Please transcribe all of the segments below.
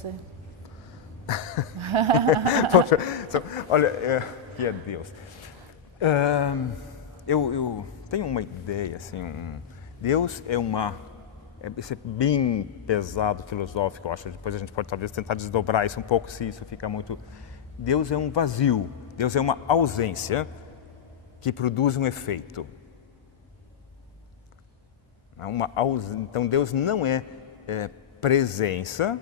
você? Poxa, olha, que é Deus. Eu tenho uma ideia, assim, Deus isso é bem pesado, filosófico, eu acho. Depois a gente pode talvez tentar desdobrar isso um pouco, se isso fica muito... Deus é um vazio, Deus é uma ausência que produz um efeito. Então Deus não é presença,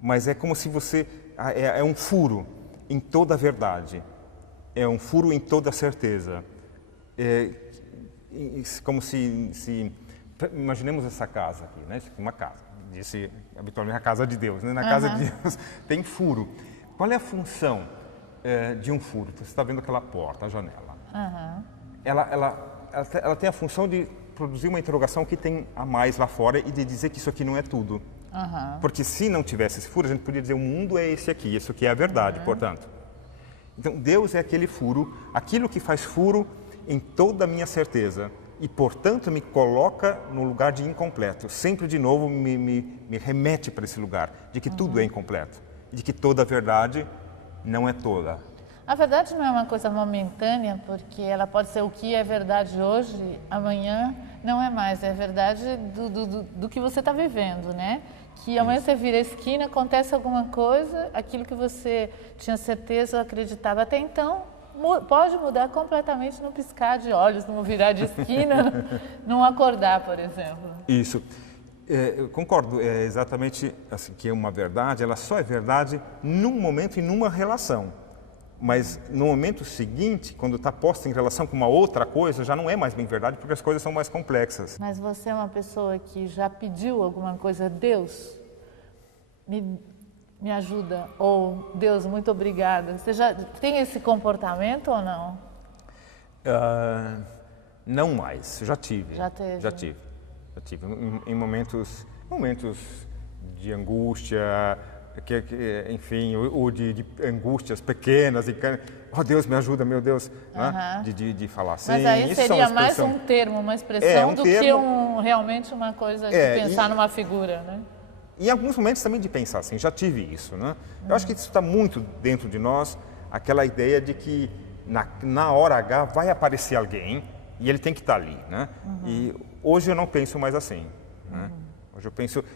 mas é como se você... É um furo em toda a verdade, é um furo em toda a certeza. Como se imaginemos essa casa aqui, né? Uma casa, disse habitualmente a casa de Deus, né? Na casa de Deus tem furo. Qual é a função de um furo? Você está vendo aquela porta, a janela. Ela tem a função de produzir uma interrogação que tem a mais lá fora e de dizer que isso aqui não é tudo. Porque se não tivesse esse furo, a gente poderia dizer o mundo é esse aqui, isso aqui é a verdade, portanto. Então, Deus é aquele furo, aquilo que faz furo em toda a minha certeza e, portanto, me coloca no lugar de incompleto. Sempre, de novo, me remete para esse lugar de que tudo é incompleto e de que toda a verdade não é toda. A verdade não é uma coisa momentânea, porque ela pode ser o que é verdade hoje, amanhã não é mais. É verdade do que você está vivendo, né? Que amanhã você vira a esquina, acontece alguma coisa, aquilo que você tinha certeza, acreditava até então, pode mudar completamente no piscar de olhos, num virar de esquina, num acordar, por exemplo. Isso. Eu concordo, é exatamente assim, que é uma verdade, ela só é verdade num momento e numa relação. Mas no momento seguinte, quando está posta em relação com uma outra coisa, já não é mais bem verdade, porque as coisas são mais complexas. Mas você é uma pessoa que já pediu alguma coisa a Deus? Me ajuda, ou Deus, muito obrigada. Você já tem esse comportamento ou não? Não mais, já tive. Já teve? Já tive. Em momentos de angústia, enfim, ou de angústias pequenas, oh Deus, me ajuda, meu Deus, né? de falar assim. Mas aí seria mais um termo, uma expressão, do que realmente uma coisa de pensar numa figura, né? Em alguns momentos também de pensar assim, já tive isso, né? Eu acho que isso está muito dentro de nós, aquela ideia de que na hora H vai aparecer alguém e ele tem que estar ali, né? E hoje eu não penso mais assim, né? Hoje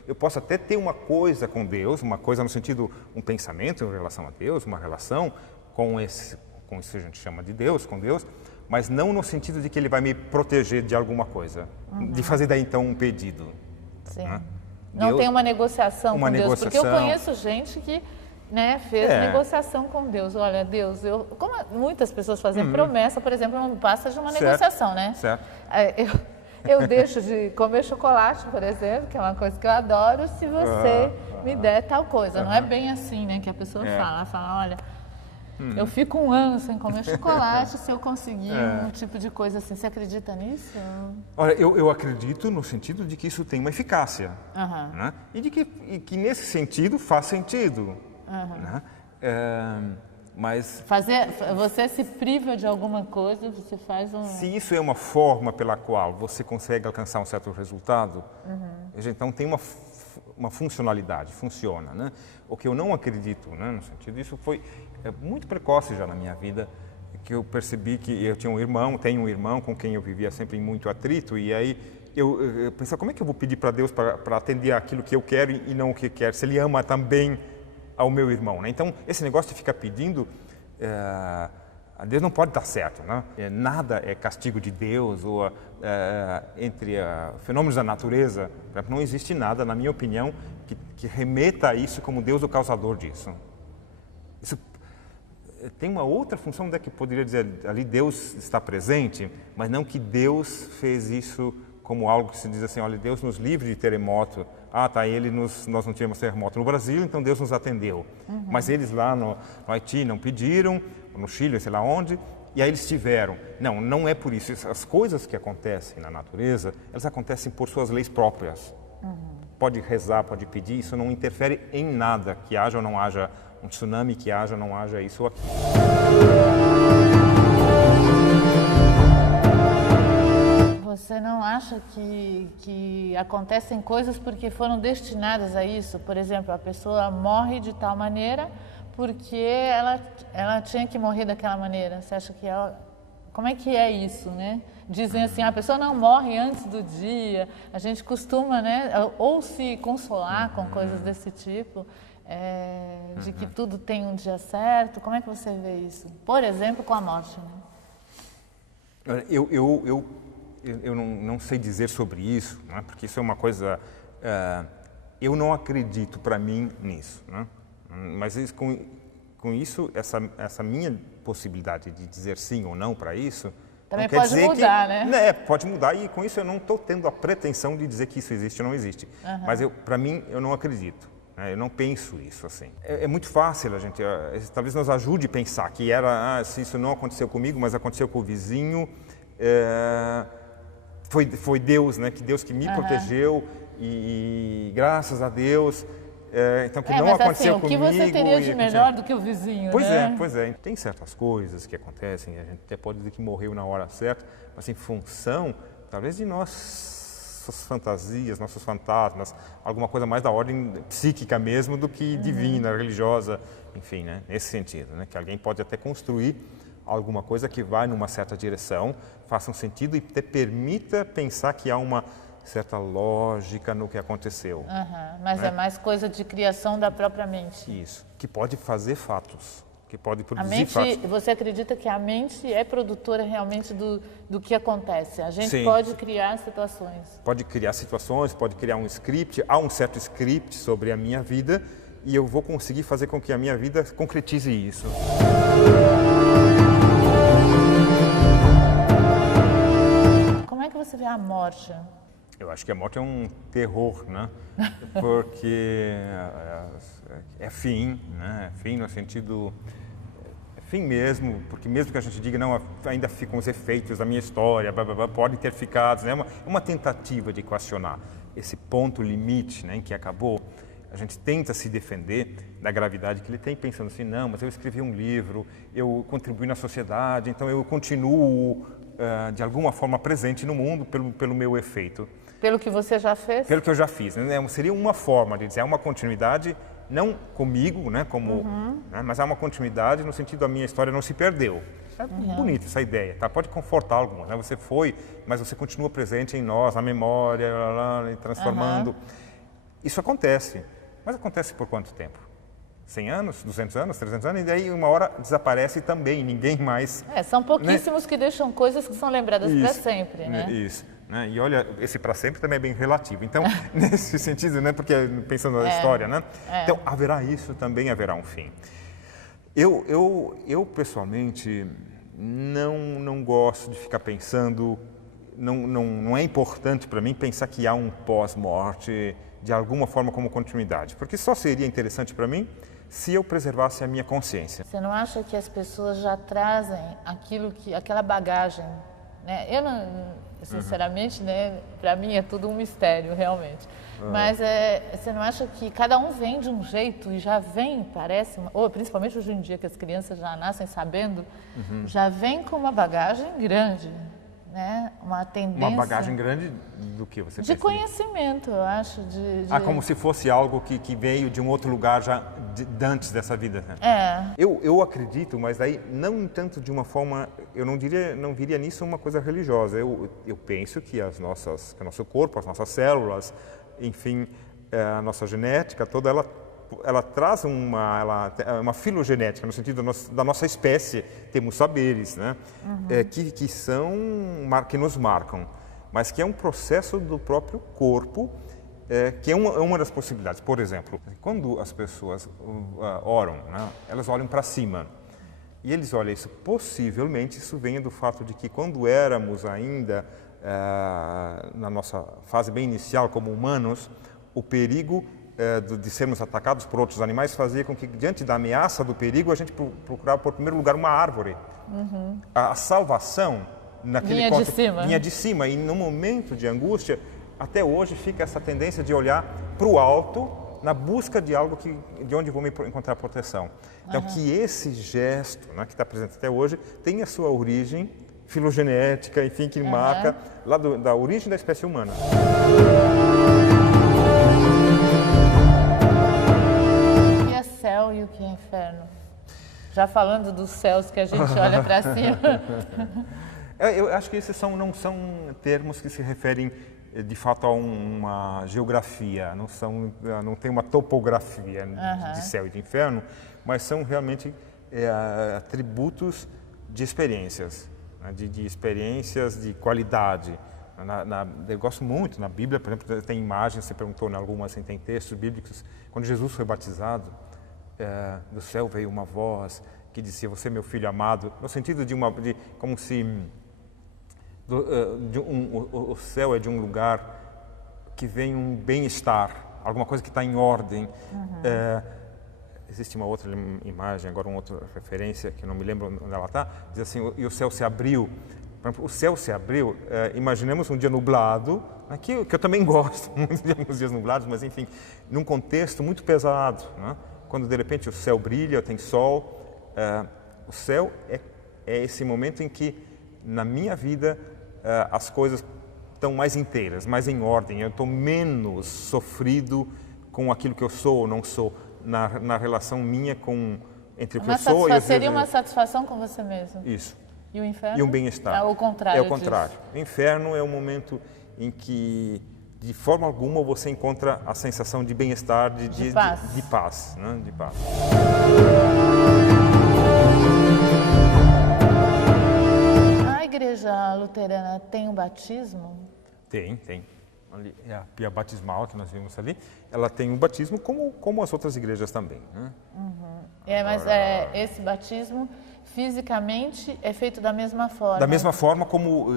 eu posso até ter uma coisa com Deus, uma coisa no sentido, um pensamento em relação a Deus, uma relação com isso que a gente chama de Deus, com Deus, mas não no sentido de que Ele vai me proteger de alguma coisa, de fazer daí então um pedido. Sim. Né? Não tem uma negociação com Deus, porque eu negociação. Conheço gente que fez negociação com Deus. Olha, Deus, como muitas pessoas fazem promessa, por exemplo, não passa de uma negociação, né? Certo. Eu deixo de comer chocolate, por exemplo, que é uma coisa que eu adoro, se você me der tal coisa. Não é bem assim, né, que a pessoa fala. Ela fala, olha, eu fico um ano sem comer chocolate se eu conseguir um tipo de coisa assim. Você acredita nisso? Olha, eu acredito no sentido de que isso tem uma eficácia. Né? E de que nesse sentido faz sentido. Né? Mas você se priva de alguma coisa, você faz um... Se isso é uma forma pela qual você consegue alcançar um certo resultado, então tem uma funcionalidade, funciona, né? O que eu não acredito, né, no sentido, isso foi muito precoce já na minha vida, que eu percebi que eu tenho um irmão com quem eu vivia sempre em muito atrito, e aí eu pensava, como é que eu vou pedir para Deus para atender aquilo que eu quero e não o que quer, se Ele ama também ao meu irmão, né? Então, esse negócio de ficar pedindo a Deus não pode dar certo, né? Nada é castigo de Deus ou entre fenômenos da natureza. Não existe nada, na minha opinião, que remeta a isso como Deus o causador disso. Isso tem uma outra função que poderia dizer ali Deus está presente, mas não que Deus fez isso como algo que se diz assim, olha, Deus nos livre de terremoto. Nós não tivemos terremoto no Brasil, então Deus nos atendeu. Mas eles lá no Haiti não pediram, no Chile, sei lá onde, e aí eles tiveram. Não é por isso. As coisas que acontecem na natureza, elas acontecem por suas leis próprias. Pode rezar, pode pedir, isso não interfere em nada, que haja ou não haja um tsunami, que haja ou não haja isso ou aquilo. Você não acha que acontecem coisas porque foram destinadas a isso? Por exemplo, a pessoa morre de tal maneira porque ela tinha que morrer daquela maneira. Você acha que ela... Como é que é isso, né? Dizem assim, a pessoa não morre antes do dia. A gente costuma, né, ou se consolar com coisas desse tipo, de que tudo tem um dia certo. Como é que você vê isso? Por exemplo, com a morte, né? Eu não sei dizer sobre isso, né? Porque isso é uma coisa... eu não acredito, para mim, nisso, né? Mas com isso, essa minha possibilidade de dizer sim ou não para isso... Também pode mudar, né? Pode mudar, e com isso eu não estou tendo a pretensão de dizer que isso existe ou não existe. Mas, para mim, eu não acredito. Né? Eu não penso isso assim. É muito fácil a gente... talvez nos ajude a pensar que se isso não aconteceu comigo, mas aconteceu com o vizinho, foi Deus, né? Que Deus que me protegeu e graças a Deus... então, que não mas aconteceu assim, comigo... O que você teria de melhor do que o vizinho, né? Pois é. Tem certas coisas que acontecem, a gente até pode dizer que morreu na hora certa, mas em função, talvez, de nossas fantasias, nossos fantasmas, alguma coisa mais da ordem psíquica mesmo do que divina, religiosa, enfim, né? Nesse sentido, né? Que alguém pode até construir alguma coisa que vai numa certa direção, faça um sentido e até permita pensar que há uma certa lógica no que aconteceu. Mas né? é mais coisa de criação da própria mente. Isso, que pode fazer fatos, que pode A produzir mente, fatos. você acredita que a mente é produtora realmente do que acontece? A gente Sim. pode criar situações. Pode criar situações, pode criar um script, há um certo script sobre a minha vida e eu vou conseguir fazer com que a minha vida concretize isso. Como é que você vê a morte? Eu acho que a morte é um terror, né? Porque é fim, né? É fim no sentido... É fim mesmo, porque mesmo que a gente diga, não, ainda ficam os efeitos da minha história, blá, blá, blá, podem ter ficado, né? É uma tentativa de equacionar esse ponto limite, né, em que acabou. A gente tenta se defender da gravidade que ele tem, pensando assim, não, mas eu escrevi um livro, eu contribuí na sociedade, então eu continuo, de alguma forma, presente no mundo pelo meu efeito. Pelo que você já fez? Pelo que eu já fiz, né? Seria uma forma de dizer, é uma continuidade, não comigo, né, como, né, mas há uma continuidade no sentido da minha história não se perdeu. É bonita essa ideia, tá? Pode confortar alguns, né? Você foi, mas você continua presente em nós, na memória, transformando. Isso acontece, mas acontece por quanto tempo? 100 anos, 200 anos, 300 anos, e daí uma hora desaparece também, ninguém mais... São pouquíssimos, né, que deixam coisas que são lembradas para sempre, né? Isso. Né? E olha, esse para sempre também é bem relativo. Então, nesse sentido, né? Porque pensando na história, né? Então, haverá isso, também haverá um fim. Eu pessoalmente, não gosto de ficar pensando, não é importante para mim pensar que há um pós-morte de alguma forma como continuidade, porque só seria interessante para mim se eu preservasse a minha consciência. Você não acha que as pessoas já trazem aquela bagagem, né? Eu não, sinceramente, né, para mim é tudo um mistério, realmente. Mas você não acha que cada um vem de um jeito e já vem, parece, ou principalmente hoje em dia que as crianças já nascem sabendo, já vem com uma bagagem grande, né? Uma tendência... Uma bagagem grande do que você pensa? De conhecimento, eu acho. Como se fosse algo que veio de um outro lugar já antes dessa vida. Né? Eu acredito, mas aí não tanto de uma forma, eu não viria nisso uma coisa religiosa. Eu penso que que o nosso corpo, as nossas células, enfim, a nossa genética toda, ela traz uma filogenética, no sentido da nossa espécie, temos saberes, né? Que nos marcam, mas que é um processo do próprio corpo, que é uma das possibilidades. Por exemplo, quando as pessoas oram, né, elas olham para cima, e eles olham isso, possivelmente isso venha do fato de que quando éramos ainda na nossa fase bem inicial como humanos, o perigo de sermos atacados por outros animais fazia com que, diante da ameaça do perigo, a gente procurava, por primeiro lugar, uma árvore. A salvação, naquele vinha de cima, e no momento de angústia, até hoje fica essa tendência de olhar para o alto, na busca de algo de onde vou me encontrar proteção. Então, que esse gesto, né, que está presente até hoje, tem a sua origem filogenética, enfim, que marca lá da origem da espécie humana. O que é céu e o que é inferno? Já falando dos céus que a gente olha para cima. Eu acho que esses não são termos que se referem de fato a uma geografia, não tem uma topografia de céu e de inferno, mas são realmente atributos de experiências, né, de experiências de qualidade. Eu gosto muito, na Bíblia, por exemplo, tem imagens, você perguntou em algumas, tem textos bíblicos, quando Jesus foi batizado, do céu veio uma voz que dizia, você é meu filho amado, no sentido como se o céu é de um lugar que vem um bem-estar, alguma coisa que está em ordem. Existe uma outra imagem, agora uma outra referência, que eu não me lembro onde ela está, diz assim, e o céu se abriu. Por exemplo, o céu se abriu, imaginemos um dia nublado, que eu também gosto muito de alguns dias nublados, mas enfim, num contexto muito pesado, né? Quando de repente o céu brilha, tem sol, o céu é esse momento em que, na minha vida, as coisas estão mais inteiras, mais em ordem, eu estou menos sofrido com aquilo que eu sou ou não sou, na relação minha entre o que eu sou e... Seria uma satisfação com você mesmo. Isso. E o inferno? E um bem-estar. É o contrário. É o contrário. O inferno é o momento em que, de forma alguma, você encontra a sensação de bem-estar, de paz. De paz, né? De paz. A igreja luterana tem um batismo? Tem. Ali é a pia batismal que nós vimos ali. Ela tem um batismo como as outras igrejas também, né? Mas esse batismo fisicamente é feito da mesma forma? Da mesma forma como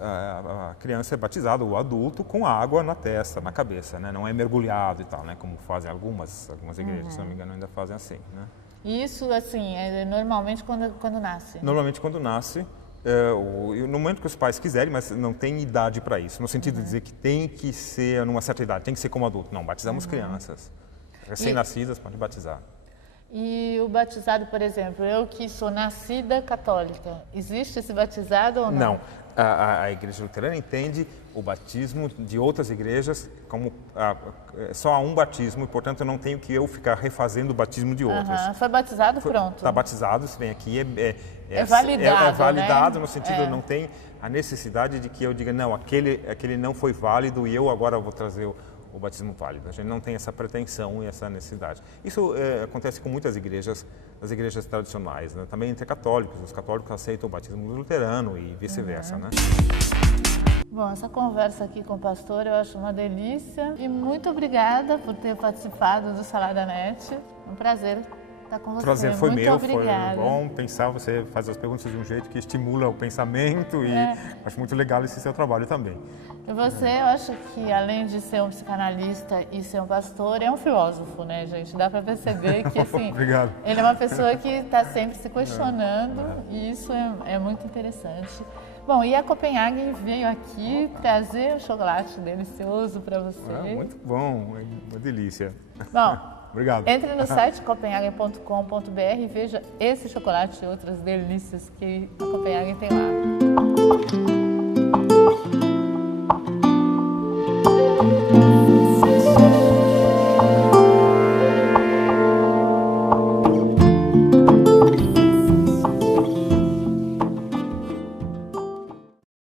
a criança é batizada, o adulto, com água na testa, na cabeça, né? Não é mergulhado e tal, né? Como fazem algumas igrejas, se não me engano, ainda fazem assim, né? E isso, assim, é normalmente quando nasce? Normalmente quando nasce, no momento que os pais quiserem, mas não tem idade para isso, no sentido de dizer que tem que ser numa certa idade, tem que ser como adulto. Não, batizamos crianças. Recém-nascidas podem batizar. E o batizado, por exemplo, eu que sou nascida católica, existe esse batizado ou não? Não. A Igreja Luterana entende o batismo de outras igrejas como só há um batismo e, portanto, eu não tenho que eu ficar refazendo o batismo de outras. Foi batizado, pronto. Está batizado, se vem aqui, é validado, é validado, né? No sentido, não tem a necessidade de que eu diga, não, aquele não foi válido e eu agora vou trazer o batismo válido. A gente não tem essa pretensão e essa necessidade. Isso acontece com muitas igrejas, as igrejas tradicionais, né? Também entre católicos. Os católicos aceitam o batismo luterano e vice-versa, né? Bom, essa conversa aqui com o pastor eu acho uma delícia. E muito obrigada por ter participado do Salada Net. Um prazer estar com você. O prazer foi muito meu, obrigada. Foi bom pensar, você faz as perguntas de um jeito que estimula o pensamento e acho muito legal esse seu trabalho também. E você, eu acho que além de ser um psicanalista e ser um pastor, é um filósofo, né, gente? Dá para perceber que, assim, Obrigado. Ele é uma pessoa que está sempre se questionando e isso é muito interessante. Bom, e a Copenhagen veio aqui trazer um chocolate delicioso para você. Muito bom, uma delícia. Bom, obrigado. Entre no site copenhagen.com.br e veja esse chocolate e outras delícias que a Copenhagen tem lá.